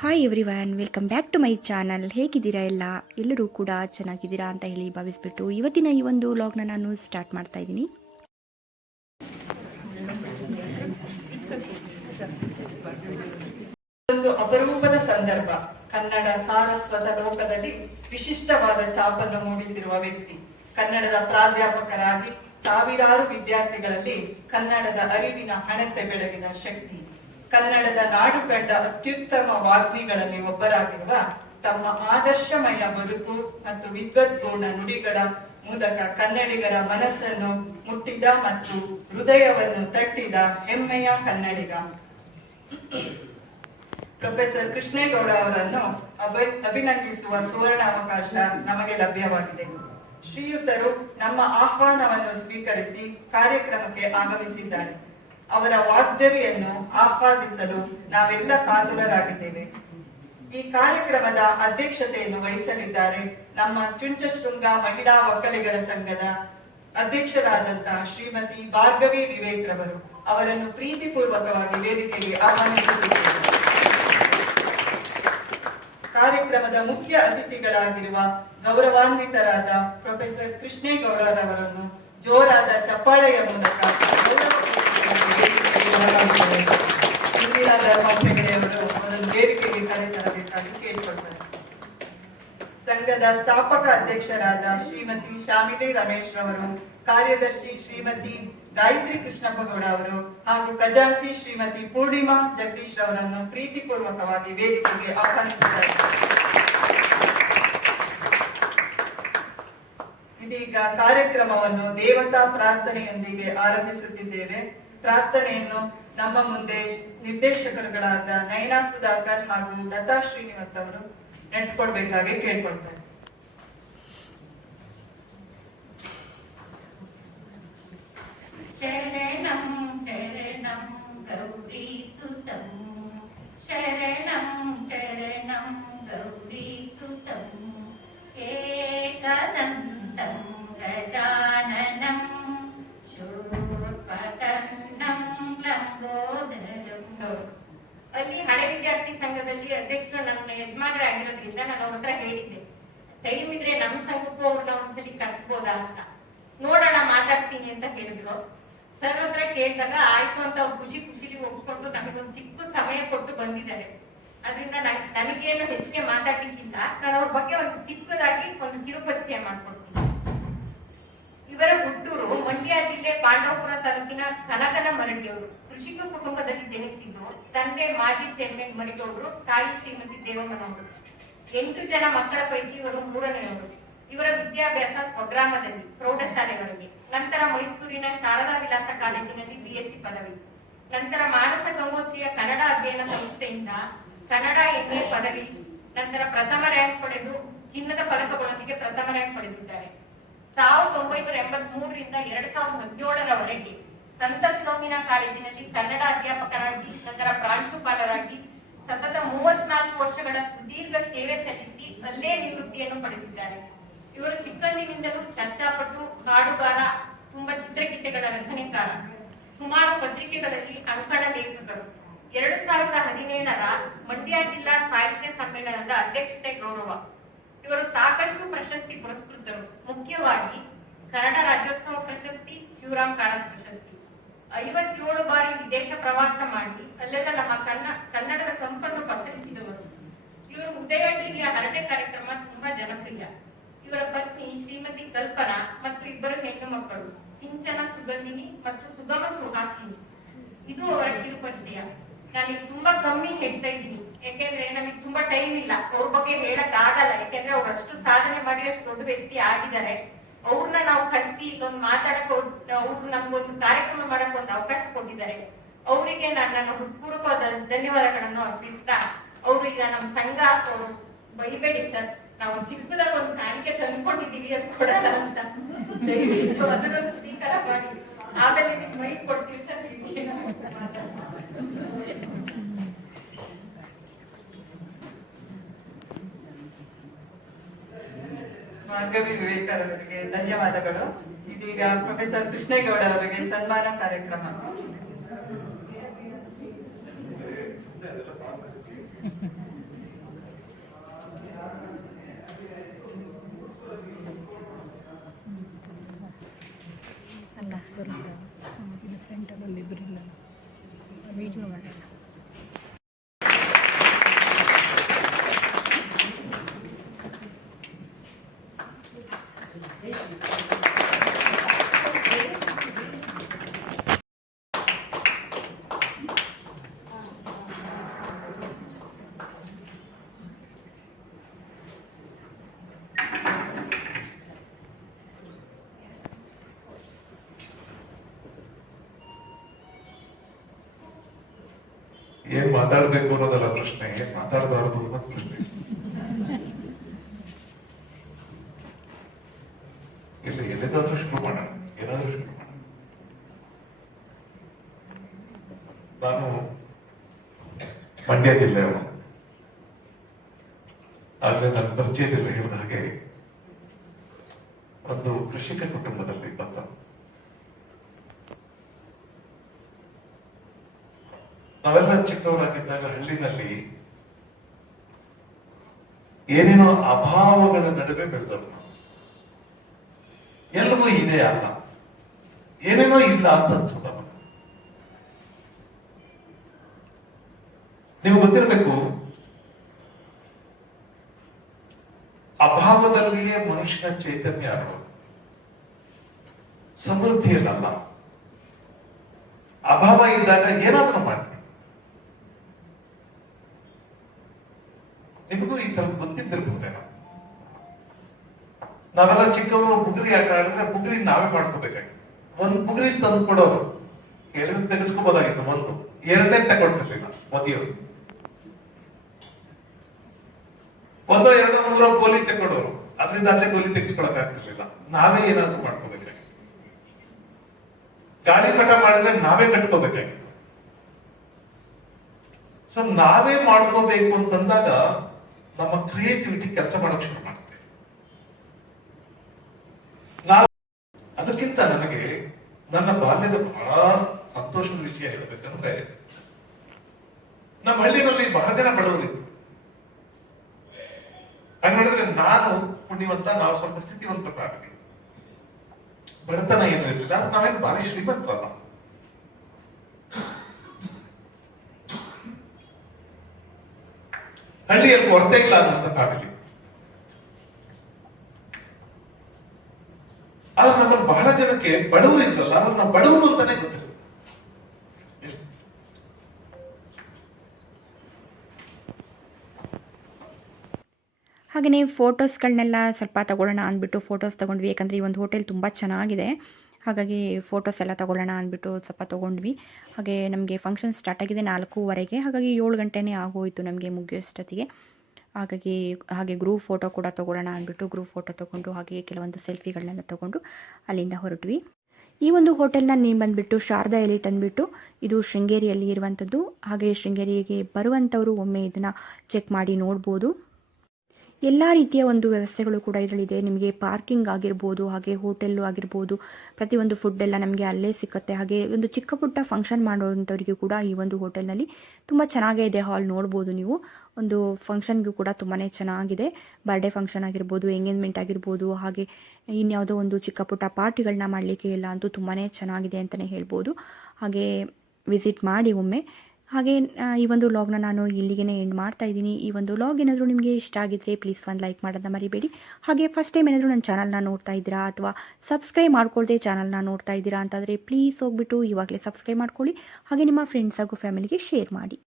Hi everyone, welcome back to my channel. ಹೇಗಿದ್ದೀರಾ ಎಲ್ಲರೂ ಕೂಡ ಚೆನ್ನಾಗಿದ್ದೀರಾ ಅಂತ ಹೇಳಿ ಭಾವಿಸ್ಬಿಟ್ಟು ಇವತ್ತಿನ ಈ ಒಂದು ವ್ಲಾಗ್ನ ನಾನು ಸ್ಟಾರ್ಟ್ ಮಾಡ್ತಾ ಇದ್ದೀನಿ. ಒಂದು ಅಪರೂಪದ ಸಂದರ್ಭ. ಕನ್ನಡ ಸಾರಸ್ವತ ಲೋಕದಲ್ಲಿ ವಿಶಿಷ್ಟವಾದ ಛಾಪನ್ನು ಮೂಡಿಸಿರುವ ವ್ಯಕ್ತಿ. ಕನ್ನಡದ ಪ್ರಾಧ್ಯಾಪಕರಾಗಿ ಸಾವಿರಾರು ವಿದ್ಯಾರ್ಥಿಗಳಲ್ಲಿ ಕನ್ನಡದ ಅರಿವಿನ ಹಣತೆ ಬೆಳಗಿನ ಶಕ್ತಿ. ಕನ್ನಡದ ನಾಡು ಕಂಡ ಅತ್ಯುತ್ತಮ ವಾಗ್ಮಿಗಳಲ್ಲಿ ಒಬ್ಬರಾಗಿರುವ ತಮ್ಮ ಆದರ್ಶಮಯ ಬದುಕು ಮತ್ತು ವಿದ್ವತ್ಪೂರ್ಣ ನುಡಿಗಳ ಮೂಲಕ ಕನ್ನಡಿಗರ ಮನಸ್ಸನ್ನು ಮುಟ್ಟಿದ ಮತ್ತು ಹೃದಯವನ್ನು ತಟ್ಟಿದ ಹೆಮ್ಮೆಯ ಕನ್ನಡಿಗ ಪ್ರೊಫೆಸರ್ ಕೃಷ್ಣೇಗೌಡ ಅವರನ್ನು ಅಭಿನಂದಿಸುವ ಸುವರ್ಣ ಅವಕಾಶ ನಮಗೆ ಲಭ್ಯವಾಗಿದೆ. ಶ್ರೀಯುತರು ನಮ್ಮ ಆಹ್ವಾನವನ್ನು ಸ್ವೀಕರಿಸಿ ಕಾರ್ಯಕ್ರಮಕ್ಕೆ ಆಗಮಿಸಿದ್ದಾರೆ. ಅವರ ವಾಗ್ಜರಿಯನ್ನು ಆಹ್ವಾನಿಸಲು ನಾವೆಲ್ಲ ಕಾತುರರಾಗಿದ್ದೇವೆ. ಈ ಕಾರ್ಯಕ್ರಮದ ಅಧ್ಯಕ್ಷತೆಯನ್ನು ವಹಿಸಲಿದ್ದಾರೆ ನಮ್ಮ ಚುಂಚಶೃಂಗ ಮಹಿಳಾ ಒಕ್ಕಲಿಗರ ಸಂಘದ ಅಧ್ಯಕ್ಷರಾದಂತಹ ಶ್ರೀಮತಿ ಭಾರ್ಗವಿ ವಿವೇಕ್ ರವರು. ಅವರನ್ನು ಪ್ರೀತಿಪೂರ್ವಕವಾಗಿ ವೇದಿಕೆಗೆ ಆಹ್ವಾನಿಸುತ್ತಿದ್ದೇವೆ. ಕಾರ್ಯಕ್ರಮದ ಮುಖ್ಯ ಅತಿಥಿಗಳಾಗಿರುವ ಗೌರವಾನ್ವಿತರಾದ ಪ್ರೊಫೆಸರ್ ಕೃಷ್ಣೇಗೌಡರವರನ್ನು ಜೋರಾದ ಚಪ್ಪಾಳೆಯ ಮೂಲಕ ವೇದಿಕೆಗೆ ಕರೆತರಬೇಕಾಗಿ ಕೇಳಿಕೊಳ್ತಾರೆ. ಸಂಘದ ಸ್ಥಾಪಕ ಅಧ್ಯಕ್ಷರಾದ ಶ್ರೀಮತಿ ಶಾಮಿಲಿ ರಮೇಶ್ ರವರು, ಕಾರ್ಯದರ್ಶಿ ಶ್ರೀಮತಿ ಗಾಯತ್ರಿ ಕೃಷ್ಣಪ್ಪಗೌಡ ಅವರು ಹಾಗೂ ಖಜಾಂಚಿ ಶ್ರೀಮತಿ ಪೂರ್ಣಿಮಾ ಜಗದೀಶ್ ರವರನ್ನು ಪ್ರೀತಿಪೂರ್ವಕವಾಗಿ ವೇದಿಕೆಗೆ ಆಹ್ವಾನಿಸಿದ್ದಾರೆ. ಇದೀಗ ಕಾರ್ಯಕ್ರಮವನ್ನು ದೇವತಾ ಪ್ರಾರ್ಥನೆಯೊಂದಿಗೆ ಆರಂಭಿಸುತ್ತಿದ್ದೇವೆ. ಪ್ರಾರ್ಥನೆಯನ್ನು ನಮ್ಮ ಮುಂದೆ ನಿರ್ದೇಶಕರುಗಳಾದ ನಯನಾ ಸುಧಾಕರ್ ಹಾಗೂ ಲತಾ ಶ್ರೀನಿವಾಸ್ ಅವರು ನಡೆಸಿಕೊಡ್ಬೇಕಾಗಿ ಕೇಳ್ಕೊಳ್ತಾರೆ. ಶರಣಂ ಶರಣಂ ಗೌರಿ ಸುತಂ, ಶರಣಂ ಶರಣಂ ಗೌರಿ ಸುತಂ, ಏಕದಂತಂ ಗಜಾನನಂ ಶೂರ್ಪಕರ್ಣಂ ಲಂಬೋದರಂ. ಅಲ್ಲಿ ಹಳೆ ವಿದ್ಯಾರ್ಥಿ ಸಂಘದಲ್ಲಿ ಅಧ್ಯಕ್ಷರು ನನ್ನ ಯಜಮಾನರ ಆಗಿರೋದ್ರಿಂದ ನಾನು ಅವ್ರ ಹತ್ರ ಹೇಳಿದ್ದೆ, ಟೈಮ್ ಇದ್ರೆ ನಮ್ಮ ಸಂಘಕ್ಕೂ ಅವ್ರನ್ನ ಒಂದ್ಸಲಿ ಕರ್ಸ್ಬೋದಾ ಅಂತ. ನೋಡೋಣ, ಮಾತಾಡ್ತೀನಿ ಅಂತ ಹೇಳಿದ್ರು. ಸರ್ ಹತ್ರ ಕೇಳಿದಾಗ ಆಯ್ತು ಅಂತ ಅವ್ರು ಖುಷಿಲಿ ಒಪ್ಕೊಂಡು ನಮಗೊಂದು ಚಿಕ್ಕ ಸಮಯ ಕೊಟ್ಟು ಬಂದಿದ್ದಾರೆ. ಅದರಿಂದ ನನಗೇನು ಹೆಚ್ಚಿಗೆ ಮಾತಾಡ್ಲಿಕ್ಕಿಂತ ನಾನು ಅವ್ರ ಬಗ್ಗೆ ಒಂದು ಚಿಕ್ಕದಾಗಿ ಒಂದು ಕಿರುಪರಿಚಯ ಮಾಡ್ಕೊಡ್ತೀನಿ. ಇವರ ಹುಟ್ಟೂರು ಮಂಡ್ಯ ಜಿಲ್ಲೆ ಪಾಂಡವಪುರ ತಾಲೂಕಿನ ಕನಕನ ಮರಡಿಯವರು. ಕೃಷಿಕ ಕುಟುಂಬದಲ್ಲಿ ಜನಿಸಿದ್ದು. ತಂದೆ ಮಾಜಿ ಚೇರ್ಮನ್ ಮರಿಗೌಡರು, ತಾಯಿ ಶ್ರೀಮತಿ ದೇವಮ್ಮನವರು. 8 ಜನ ಮಕ್ಕಳ ಪೈಕಿ ಇವರು 3ನೇಯವರು. ಇವರ ವಿದ್ಯಾಭ್ಯಾಸ ಸ್ವಗ್ರಾಮದಲ್ಲಿ ಪ್ರೌಢಶಾಲೆವರೆಗೆ, ನಂತರ ಮೈಸೂರಿನ ಶಾರದಾ ವಿಲಾಸ ಕಾಲೇಜಿನಲ್ಲಿ BSc ಪದವಿ, ನಂತರ ಮಾನಸ ಗಂಗೋತ್ರಿಯ ಕನ್ನಡ ಅಧ್ಯಯನ ಸಂಸ್ಥೆಯಿಂದ ಕನ್ನಡ MA ಪದವಿ, ನಂತರ ಪ್ರಥಮ ರ್ಯಾಂಕ್ ಪಡೆದು ಚಿನ್ನದ ಪದಕಗಳೊಂದಿಗೆ ಪ್ರಥಮ ರ್ಯಾಂಕ್ ಪಡೆದಿದ್ದಾರೆ. 1983ರಿಂದ 2017ರವರೆಗೆ ಸಂತ ಫಿಲೋಮಿನಾ ಕಾಲೇಜಿನಲ್ಲಿ ಕನ್ನಡ ಅಧ್ಯಾಪಕರಾಗಿ, ನಂತರ ಪ್ರಾಂಶುಪಾಲರಾಗಿ ಸತತ 34 ವರ್ಷಗಳ ಸುದೀರ್ಘ ಸೇವೆ ಸಲ್ಲಿಸಿ ಅಲ್ಲೇ ನಿವೃತ್ತಿಯನ್ನು ಪಡೆದಿದ್ದಾರೆ. ಇವರು ಚಿಕ್ಕಂದಿನಿಂದಲೂ ಚರ್ಚಾಪಟು, ಹಾಡುಗಾರ, ತುಂಬಾ ಚಿತ್ರಗೀತೆಗಳ ರಚನೆಕಾರ, ಸುಮಾರು ಪತ್ರಿಕೆಗಳಲ್ಲಿ ಅಂಕಣ ಲೇಖಕರು. 2017ರ ಮಂಡ್ಯ ಜಿಲ್ಲಾ ಸಾಹಿತ್ಯ ಸಮ್ಮೇಳನದ ಅಧ್ಯಕ್ಷತೆ ಗೌರವ. ಇವರು ಸಾಕಷ್ಟು ಪ್ರಶಸ್ತಿ ಪುರಸ್ಕೃತರು. ಮುಖ್ಯವಾಗಿ ಕನ್ನಡ ರಾಜ್ಯೋತ್ಸವ ಪ್ರಶಸ್ತಿ, ಶಿವರಾಮ್ ಕಾರಂತ್ ಪ್ರಶಸ್ತಿ. 57 ಬಾರಿ ವಿದೇಶ ಪ್ರವಾಸ ಮಾಡಿ ಅಲ್ಲೆಲ್ಲ ನಮ್ಮ ಕನ್ನಡದ ಕಂಪನ್ನು ಪಸರಿಸಿದವರು. ಇವರು ಉದಯ ಟಿವಿಯ ಹರಟೆ ಕಾರ್ಯಕ್ರಮ ತುಂಬಾ ಜನಪ್ರಿಯ. ಇವರ ಪತ್ನಿ ಶ್ರೀಮತಿ ಕಲ್ಪನಾ ಮತ್ತು 2 ಹೆಣ್ಣು ಮಕ್ಕಳು, ಸಿಂಚನ ಸುಗಂಧಿನಿ ಮತ್ತು ಸುಗಮ ಸುಹಾಸಿನಿ. ಇದು ಅವರ ಕಿರುಪರಿಚಯ. ನಾನೀಗ ತುಂಬಾ ಕಮ್ಮಿ ಹೇಳ್ತಾ ಇದ್ದೀನಿ, ಯಾಕೆಂದ್ರೆ ನಮಗೆ ತುಂಬಾ ಟೈಮ್ ಇಲ್ಲ. ಅವ್ರ ಬಗ್ಗೆ ಹೇಳಕ್ ಆಗಲ್ಲ, ಯಾಕೆಂದ್ರೆ ಅವ್ರು ಅಷ್ಟು ಸಾಧನೆ ಮಾಡಿ ಅಷ್ಟು ದೊಡ್ಡ ವ್ಯಕ್ತಿ ಆಗಿದ್ದಾರೆ. ಅವ್ರನ್ನ ನಾವು ಕಳಿಸಿ ಇದೊಂದು ಮಾತಾಡಕ್, ಅವ್ರು ನಮ್ಗೊಂದು ಕಾರ್ಯಕ್ರಮ ಮಾಡಕ್ ಒಂದು ಅವಕಾಶ ಕೊಟ್ಟಿದ್ದಾರೆ. ಅವರಿಗೆ ನನ್ನ ಹೃತ್ಪೂರ್ವಕ ಧನ್ಯವಾದಗಳನ್ನು ಅರ್ಪಿಸ್ತಾ, ಅವ್ರು ಈಗ ನಮ್ಮ ಸಂಘ, ಅವರು ಬೈಬೇಡಿ ಸರ್, ನಾವು ಚಿಕ್ಕದಾಗ ಒಂದು ಕಾಣಿಕೆ ತಂದ್ಕೊಂಡಿದ್ದೀವಿ ಅದು ಕೊಡಲ್ಲ ಅಂತ, ದಯವಿಟ್ಟು ಅದನ್ನೊಂದು ಸ್ವೀಕಾರ ಮಾಡಿ. ಆಮೇಲೆ ನಿಮ್ಗೆ ಮೈ ಕೊಡ್ತೀವಿ ಸರ್. ಭಾರ್ಗವಿ ವಿವೇಕ್ ಅವರಿಗೆ ಧನ್ಯವಾದಗಳು. ಇದೀಗ ಪ್ರೊಫೆಸರ್ ಕೃಷ್ಣೇಗೌಡ ಅವರಿಗೆ ಸನ್ಮಾನ ಕಾರ್ಯಕ್ರಮ. ಮಾತಾಡ್ಬೇಕು ಅನ್ನೋದಲ್ಲ ಪ್ರಶ್ನೆ, ಮಾತಾಡಬಾರದು ಅನ್ನೋದು ಪ್ರಶ್ನೆ. ಇಲ್ಲ, ಎಲ್ಲಿದಾದ್ರೂ ಶುರು ಮಾಡೋಣ, ಏನಾದ್ರೂ ಶುರು ಮಾಡೋಣ. ನಾನು ಮಂಡ್ಯ ಜಿಲ್ಲೆಯವನು, ಆದ್ರೆ ನನ್ನ ಪರಿಚಯದಲ್ಲಿ ಹೇಳಿದ ಹಾಗೆ ಒಂದು ಕೃಷಿಕ ಕುಟುಂಬದಲ್ಲಿ ಬಂದ. ನಾವೆಲ್ಲ ಚಿಕ್ಕವರಾಗಿದ್ದಾಗ ಹಳ್ಳಿನಲ್ಲಿ ಏನೇನೋ ಅಭಾವಗಳ ನಡುವೆ ಬೆಳೆದವರು ನಾವು. ಎಲ್ಲವೂ ಇದೆ ಅಲ್ಲ, ಏನೇನೋ ಇಲ್ಲ ಅಂತ ಅನ್ಸೋದ. ನೀವು ಗೊತ್ತಿರಬೇಕು, ಅಭಾವದಲ್ಲಿಯೇ ಮನುಷ್ಯನ ಚೈತನ್ಯ ಆಗೋದು, ಸಮೃದ್ಧಿಯಲ್ಲ. ಅಭಾವ ಇದ್ದಾಗ ಏನಾದ್ರೂ ಮಾಡ್ತೀವಿ. ನಿಮಗೂ ಈ ತರ ಗೊತ್ತಿದ್ದಿರ್ಬೋದೇನೋ. ನಾವೆಲ್ಲ ಚಿಕ್ಕವರು ಬುಗುರಿ ಆಟ ಆಡಿದ್ರೆ ಬುಗುರಿ ನಾವೇ ಮಾಡ್ಕೋಬೇಕಾಗಿತ್ತು. ಒಂದ್ ಬುಗುರಿ ತಂದು ಕೊಡೋರು, ಹೇಳಿದ್ರೆ ತೆಗೆಸ್ಕೋಬೋದಾಗಿತ್ತು. ಒಂದು ಎರಡನೇ ತಗೊಳ್ತಿರ್ಲಿಲ್ಲ ಮದಿಯವರು. ಒಂದೋ ಎರಡೋ ಮೂರೋ ಗೋಲಿ ತಗೊಳ್ಳೋರು, ಅದರಿಂದ ಆಚೆ ಗೋಲಿ ತೆಗೆಸ್ಕೊಳಕ್ ಆಗ್ತಿರ್ಲಿಲ್ಲ. ನಾವೇ ಏನಾದ್ರು ಮಾಡ್ಕೋಬೇಕಾಗಿತ್ತು. ಗಾಳಿಪಟ ಮಾಡಿದ್ರೆ ನಾವೇ ಕಟ್ಕೋಬೇಕಾಗಿತ್ತು. ಸೊ ನಾವೇ ಮಾಡ್ಕೋಬೇಕು ಅಂತಂದಾಗ ನಮ್ಮ ಕ್ರಿಯೇಟಿವಿಟಿ ಕೆಲಸ ಮಾಡಕ್ ಶುರು ಮಾಡುತ್ತೆ. ನಾವು ಅದಕ್ಕಿಂತ ನನಗೆ ನನ್ನ ಬಾಲ್ಯದ ಬಹಳ ಸಂತೋಷದ ವಿಷಯ ಹೇಳಬೇಕಂದ್ರೆ, ನಮ್ಮ ಹಳ್ಳಿನಲ್ಲಿ ಬಹಳ ಜನ ಬಡವರಿದ್ರು. ಹಂಗ ನೋಡಿದ್ರೆ ನಾನು ಪುಣ್ಯವಂತ, ನಾವು ಸ್ವಲ್ಪ ಸ್ಥಿತಿವಂತರ ಫ್ಯಾಮಿಲಿ. ಬಡತನ ಏನು ಇರಲಿಲ್ಲ, ಆದ್ರೆ ನಾವೇನು ಭಾರಿ ಶ್ರೀಮಂತರಲ್ಲ. ಹಳ್ಳಿಯಲ್ಲಿ ಕೊರತೆ ಇಲ್ಲ ಅನ್ನೋಂಥ ಫ್ಯಾಮಿಲಿ. ಆದ್ರೆ ನಮ್ಮಲ್ಲಿ ಬಹಳ ಜನಕ್ಕೆ ಬಡವರು ಇದ್ರಲ್ಲ, ಅವ್ರನ್ನ ಬಡವರು ಅಂತಾನೆ ಗೊತ್ತಿಲ್ಲ. ಹಾಗೆಯೇ ಫೋಟೋಸ್ಗಳನ್ನೆಲ್ಲ ಸ್ವಲ್ಪ ತಗೊಳ್ಳೋಣ ಅಂದ್ಬಿಟ್ಟು ಫೋಟೋಸ್ ತೊಗೊಂಡ್ವಿ. ಯಾಕಂದರೆ ಈ ಒಂದು ಹೋಟೆಲ್ ತುಂಬ ಚೆನ್ನಾಗಿದೆ, ಹಾಗಾಗಿ ಫೋಟೋಸ್ ಎಲ್ಲ ತೊಗೊಳ್ಳೋಣ ಅಂದ್ಬಿಟ್ಟು ಸ್ವಲ್ಪ ತೊಗೊಂಡ್ವಿ. ಹಾಗೆ ನಮಗೆ ಫಂಕ್ಷನ್ ಸ್ಟಾರ್ಟ್ ಆಗಿದೆ 4:15, ಹಾಗಾಗಿ 7 ಗಂಟೆನೇ ಆಗೋಯಿತು ನಮಗೆ ಮುಗಿಯೋಷ್ಟೊತ್ತಿಗೆ. ಹಾಗೆ ಗ್ರೂಪ್ ಫೋಟೋ ಕೂಡ ತೊಗೊಳ್ಳೋಣ ಅಂದ್ಬಿಟ್ಟು ಗ್ರೂಪ್ ಫೋಟೋ ತೊಗೊಂಡು ಹಾಗೆ ಕೆಲವೊಂದು ಸೆಲ್ಫಿಗಳನ್ನೆಲ್ಲ ತೊಗೊಂಡು ಅಲ್ಲಿಂದ ಹೊರಟ್ವಿ. ಈ ಒಂದು ಹೋಟೆಲ್ನ ನೇಮ್ ಬಂದುಬಿಟ್ಟು ಶಾರದಾ ಎಲಿಟ್ ಅಂದ್ಬಿಟ್ಟು, ಇದು ಶೃಂಗೇರಿಯಲ್ಲಿ ಇರುವಂಥದ್ದು. ಹಾಗೆ ಶೃಂಗೇರಿಗೆ ಬರುವಂಥವರು ಒಮ್ಮೆ ಇದನ್ನು ಚೆಕ್ ಮಾಡಿ ನೋಡ್ಬೋದು. ಎಲ್ಲ ರೀತಿಯ ಒಂದು ವ್ಯವಸ್ಥೆಗಳು ಕೂಡ ಇದರಲ್ಲಿದೆ. ನಿಮಗೆ ಪಾರ್ಕಿಂಗ್ ಆಗಿರ್ಬೋದು, ಹಾಗೆ ಹೋಟೆಲ್ಲು ಆಗಿರ್ಬೋದು, ಪ್ರತಿಯೊಂದು ಫುಡ್ಡೆಲ್ಲ ನಮಗೆ ಅಲ್ಲೇ ಸಿಕ್ಕುತ್ತೆ. ಹಾಗೆ ಒಂದು ಚಿಕ್ಕ ಪುಟ್ಟ ಫಂಕ್ಷನ್ ಮಾಡೋವಂಥವರಿಗೂ ಕೂಡ ಈ ಒಂದು ಹೋಟೆಲ್ನಲ್ಲಿ ತುಂಬ ಚೆನ್ನಾಗೇ ಇದೆ. ಹಾಲ್ ನೋಡ್ಬೋದು ನೀವು. ಒಂದು ಫಂಕ್ಷನ್ಗೂ ಕೂಡ ತುಂಬಾ ಚೆನ್ನಾಗಿದೆ. ಬರ್ಡೇ ಫಂಕ್ಷನ್ ಆಗಿರ್ಬೋದು, ಎಂಗೇಜ್ಮೆಂಟ್ ಆಗಿರ್ಬೋದು, ಹಾಗೆ ಇನ್ಯಾವುದೋ ಒಂದು ಚಿಕ್ಕ ಪುಟ್ಟ ಪಾರ್ಟಿಗಳನ್ನ ಮಾಡಲಿಕ್ಕೆ ಎಲ್ಲ ಅಂತೂ ತುಂಬಾ ಚೆನ್ನಾಗಿದೆ ಅಂತಲೇ ಹೇಳ್ಬೋದು. ಹಾಗೆ ವಿಸಿಟ್ ಮಾಡಿ ಒಮ್ಮೆ. ಹಾಗೆ ಈ ಒಂದು ವ್ಲಾಗ್ನ ನಾನು ಇಲ್ಲಿಗೆ ಎಂಡ್ ಮಾಡ್ತಾ ಇದ್ದೀನಿ. ಈ ಒಂದು ವ್ಲಾಗ್ ಏನಾದರೂ ನಿಮಗೆ ಇಷ್ಟ ಆಗಿದ್ದರೆ ಪ್ಲೀಸ್ ಒಂದು ಲೈಕ್ ಮಾಡೋದನ್ನ ಮರಿಬೇಡಿ. ಹಾಗೆ ಫಸ್ಟ್ ಟೈಮ್ ಏನಾದರೂ ನನ್ನ ಚಾನಲ್ನ ನೋಡ್ತಾ ಇದ್ದೀರಾ ಅಥವಾ ಸಬ್ಸ್ಕ್ರೈಬ್ ಮಾಡ್ಕೊಳ್ದೆ ಚಾನಲ್ನ ನೋಡ್ತಾ ಇದ್ದೀರಾ ಅಂತಾದರೆ ಪ್ಲೀಸ್ ಹೋಗ್ಬಿಟ್ಟು ಇವಾಗಲೇ ಸಬ್ಸ್ಕ್ರೈಬ್ ಮಾಡ್ಕೊಳ್ಳಿ. ಹಾಗೆ ನಿಮ್ಮ ಫ್ರೆಂಡ್ಸ್ ಹಾಗೂ ಫ್ಯಾಮಿಲಿಗೆ ಶೇರ್ ಮಾಡಿ.